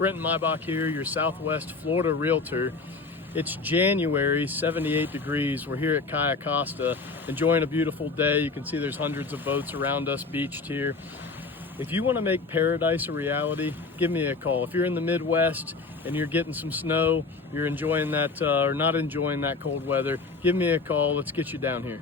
Brenton Maibach here, your Southwest Florida realtor. It's January, 78 degrees. We're here at Cayo Costa, enjoying a beautiful day. You can see there's hundreds of boats around us beached here. If you want to make paradise a reality, give me a call. If you're in the Midwest and you're getting some snow, you're enjoying that or not enjoying that cold weather, give me a call. Let's get you down here.